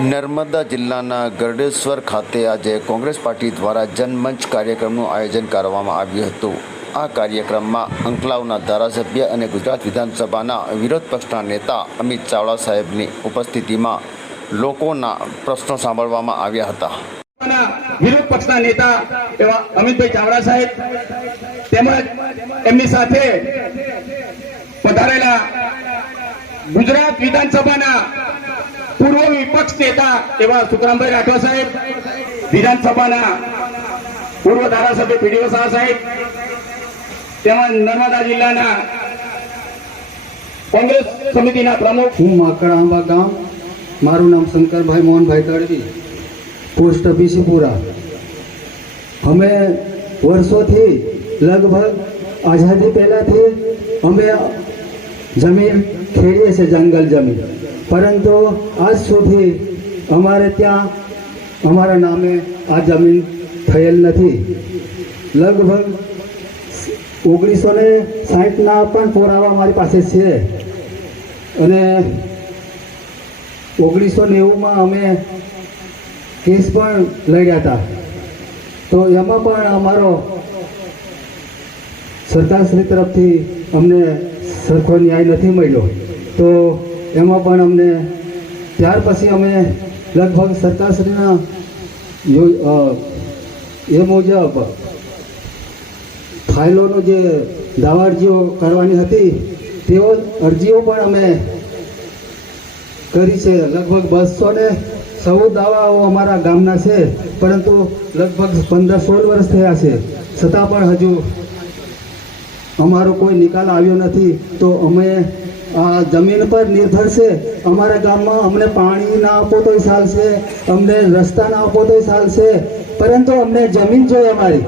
નર્મદા જિલ્લાના ગરડેશ્વર ખાતે આજે કોંગ્રેસ પાર્ટી દ્વારા જનમંચ કાર્યક્રમનું આયોજન કરવામાં આવ્યું હતું. આ કાર્યક્રમમાં અંકલાવના ધારાસભ્ય અને ગુજરાત વિધાનસભાના વિરોધ પક્ષના નેતા અમિત ચાવડા સાહેબની ઉપસ્થિતિમાં લોકોના પ્રશ્નો સાંભળવામાં આવ્યા હતા. વિરોધ પક્ષના નેતા એવા અમિતભાઈ ચાવડા સાહેબ, તેમજ એમની સાથે પધારેલા ગુજરાત વિધાનસભાના પૂર્વ વિપક્ષ નેતા એવા સુખરામભાઈ રાઠવા સાહેબ, વિધાનસભાના પૂર્વ ધારાસભ્ય પીડીઓ શાહ સાહેબ, તેમજ નર્મદા જિલ્લાના કોંગ્રેસ સમિતિના પ્રમુખ. હું માકડાંબા ગામ, મારું નામ શંકરભાઈ મોહનભાઈ તડવી, પોસ્ટ ઓફિસપુરા અમે વર્ષોથી લગભગ આઝાદી પહેલાંથી અમે જમીન ખેડીએ છીએ જંગલ જમીન. પરંતુ આજ સુધી અમારે ત્યાં, અમારા નામે આ જમીન થયેલ નથી. લગભગ ઓગણીસો ને સાહીઠના પણ પુરાવા અમારી પાસે છે. અને ઓગણીસો નેવુંમાં અમે કેસ પણ લડ્યા હતા. તો એમાં પણ અમારો સરકારશ્રી તરફથી અમને સરખો ન્યાય નથી મળ્યો. તો એમાં પણ અમને ત્યાર પછી અમે લગભગ સરકારશ્રીના એ મુજબ ફાઇલોનો જે દાવા અરજીઓ કરવાની હતી, તેઓ અરજીઓ પણ અમે કરી છે. લગભગ બસો ને સૌ દાવાઓ અમારા ગામના છે, પરંતુ લગભગ પંદર સોળ વર્ષ થયા છે. છતાં પણ હજુ અમારો કોઈ નિકાલ આવ્યો નથી, તો અમે, આ જમીન પર નિર્ભર છે. અમારા ગામમાં અમને પાણી ના આપો તોય ચાલશે, અમને રસ્તા ના આપો તોય ચાલશે, પરંતુ અમને જમીન જોઈએ અમારી.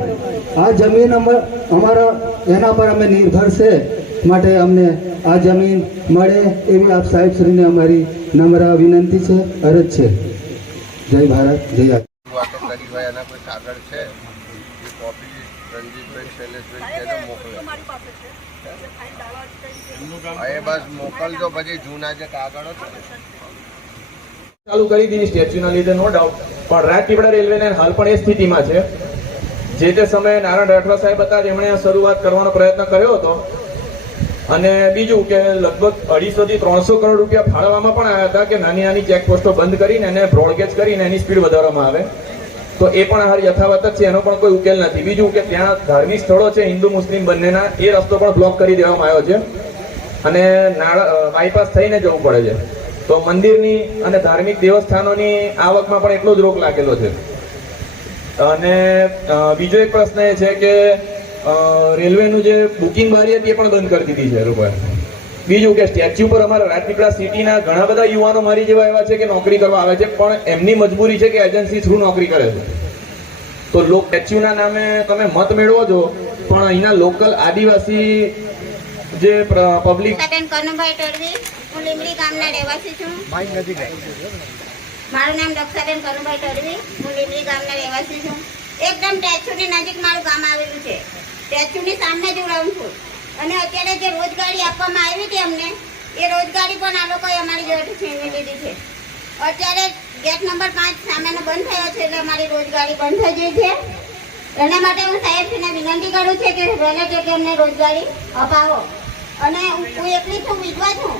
આ જમીન અમ- અમારા, એના પર અમે નિર્ભર છે માટે અમને આ જમીન મળે એવી આપ સાહેબશ્રીને અમારી નમ્ર વિનંતી છે, અરજ છે. જય ભારત, જય એના છે. ચાલુ કરી દીધી, સ્ટેચ્યુના લીધે, નો ડાઉટ પણ રાજપીપળા રેલવેને હાલ પણ એ સ્થિતિમાં છે. જે તે સમયે નારાયણ રાઠવા સાહેબ હતા એમણે શરૂઆત કરવાનો પ્રયત્ન કર્યો હતો. અને બીજું કે લગભગ અઢીસો થી ત્રણસો કરોડ રૂપિયા ફાળવવામાં પણ આવ્યા હતા કે નાની નાની ચેકપોસ્ટો બંધ કરીને એને બ્રોડગેજ કરીને એની સ્પીડ વધારવામાં આવે. તો એ પણ હાલ યથાવત જ છે, એનો પણ કોઈ ઉકેલ નથી. બીજું કે ત્યાં ધાર્મિક સ્થળો છે, હિન્દુ, મુસ્લિમ બંનેના, એ રસ્તો પણ બ્લોક કરી દેવામાં આવ્યો છે. અને નાળા બાયપાસ થઈને જવું પડે છે. તો મંદિરની અને ધાર્મિક દેવસ્થાનોની આવકમાં પણ એટલો જ રોગ લાગેલો છે. અને બીજો એક પ્રશ્ન એ છે કે રેલવેનું જે બુકિંગ બારી હતી એ પણ બંધ કરી દીધી છે, એ લોકોએ. બીજું કે સ્ટેચ્યુ પર અમારા રાજપીપળા સિટીના ઘણા બધા યુવાનો મારી જેવા એવા છે કે નોકરી કરવા આવે છે પણ એમની મજબૂરી છે કે એજન્સી થ્રુ નોકરી કરે છે. તો લોક સ્ટેચ્યુના નામે તમે મત મેળવો છો પણ અહીંના લોકલ આદિવાસી જે પબ્લિક બેન ટોળવી હું લીમડી ગામના રહેવાસી છું. મારું નામ દક્ષાબેન કનુભાઈ ટોળવી હું લીમડી ગામના રહેવાસી છું. એકદમ સ્ટેચ્યુની નજીક મારું ગામ આવેલું છે. સ્ટેચ્યુની સામે જ હું રહું છું. અને અત્યારે જે રોજગારી આપવામાં આવી હતી અમને, એ રોજગારી પણ આ લોકોએ અમારી જોડે છીનવી લીધી છે. અત્યારે ગેટ નંબર પાંચ સામેનો બંધ થયો છે, એટલે અમારી રોજગારી બંધ થઈ ગઈ છે. એના માટે હું સાહેબને વિનંતી કરું છું કે વહેલે તકે અમને રોજગારી અપાવો. અને હું એકલી છું, વિધવા છું.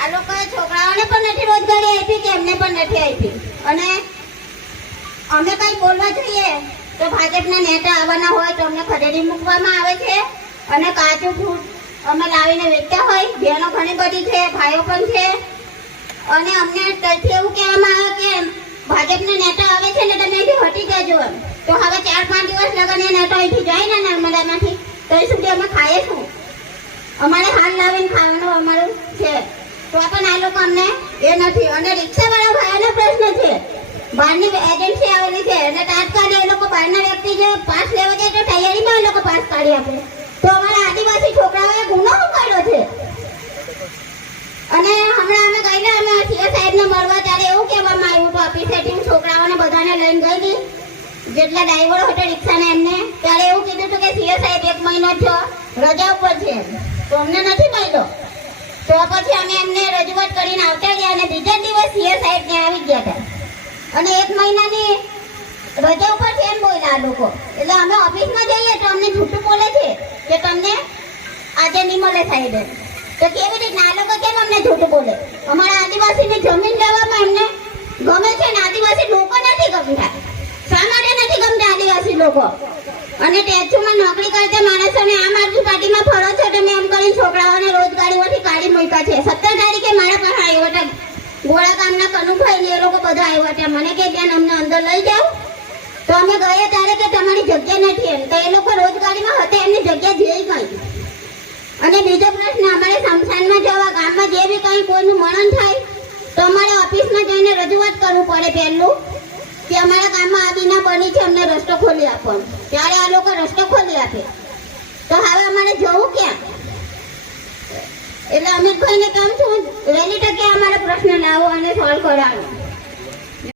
આ લોકોએ છોકરાઓને પણ નથી રોજગારી આપી કે એમને પણ નથી આપી. અને અમે કંઈ બોલવા જોઈએ? તો ભાજપના નેતા આવવાના હોય તો અમને ખદેડી મૂકવામાં આવે છે. અને કાચું ફ્રૂટ અમે લાવીને વેચતા હોય બહેનો ઘણી બધી છે, ભાઈઓ પણ છે. અને અમને ત્યાંથી એવું કહેવામાં આવે કે ભાજપના નેતા આવે છે ને તમે અહીંથી હટી જજો એમ. તો હવે ચાર પાંચ દિવસ લગન એ નેતા અહીંથી જાય ને નર્મદામાંથી તો સુધી અમે ખાઈએ શું અમારે હાલ લાવીને ખાવાનું અમારું છે. તો પણ આ લોકો અમને એ નથી. અને રિક્ષાવાળા ભાઈઓનો પ્રશ્ન છે. બહારની એજન્સી આવેલી છે. અને તાત્કાલિક એ લોકો બહારના વ્યક્તિ જે પાસ લેવા જાય તો તૈયારીમાં એ લોકો પાસ કાઢી આપે તો અમારા આદિવાસી છોકરાઓએ ગુનો કર્યો છે અને હમણાં અમે ગયેલા અમે સીએ સાહેબને મળવા ત્યારે એવું કહેવામાં સેટિંગ છોકરાઓને બધાને લઈને ગઈ હતી. જેટલા ડ્રાઈવર હતા રિક્ષાને એમને. ત્યારે એવું કીધું હતું કે સીએ સાહેબ, એક મહિનો થયો, રજા ઉપર છે. તો અમને નથી મળ્યો. તો પછી અમે એમને રજૂઆત કરીને આવતા ગયા અને બીજા દિવસ સીએ સાહેબ ત્યાં આવી ગયા હતા. અને એક મહિનાની રજા ઉપર છે એમ બોલ્યા આ લોકો. એટલે અમે ઓફિસમાં જઈએ તો અમને જૂઠું બોલે છે કે તમને આજે નહીં મળે સાહેબ તો કેવી રીતના આ લોકો કેમ અમને જૂઠું બોલે? અમારા આદિવાસીની જમીન લેવામાં એમને ગમે છે ને આદિવાસી લોકો નથી ગમતા શા માટે નથી ગમતા આદિવાસી લોકો અને ટેચુમાં નોકરી કરતા માણસોને આમ આદમી પાર્ટીમાં ફરો છો તમે એમ કરીને છોકરાઓને રોજગારીઓથી કાઢી મૂક્યા છે. સત્તર તારીખે મારા પાસે આવ્યો હતા ગોળા ગામના કનુભાઈ ને એ લોકો બધા આવ્યા હતા મને કે બેન અમને અંદર લઈ જાઓ. તો અમે ગયા ત્યારે કે તમારી જગ્યા નથી એમ. તો એ લોકો રોજગારીમાં હતા એમની જગ્યા જઈ ગઈ. અને બીજો પ્રશ્ન, અમારે સમસાનમાં જવા ગામમાં જે બી કંઈ કોઈનું મરણ થાય, તો અમારે ઓફિસમાં જઈને રજૂઆત કરવું પડે પહેલું. કે અમારા ગામમાં આ બીના બની છે, અમને રસ્તો ખોલી આપો ત્યારે આ લોકો રસ્તો ખોલી આપે. તો હવે અમારે જવું ક્યાં? એટલે અમિતભાઈને કામ છું વહેલી તકે અમારા પ્રશ્ન લાવો અને સોલ્વ કરાવો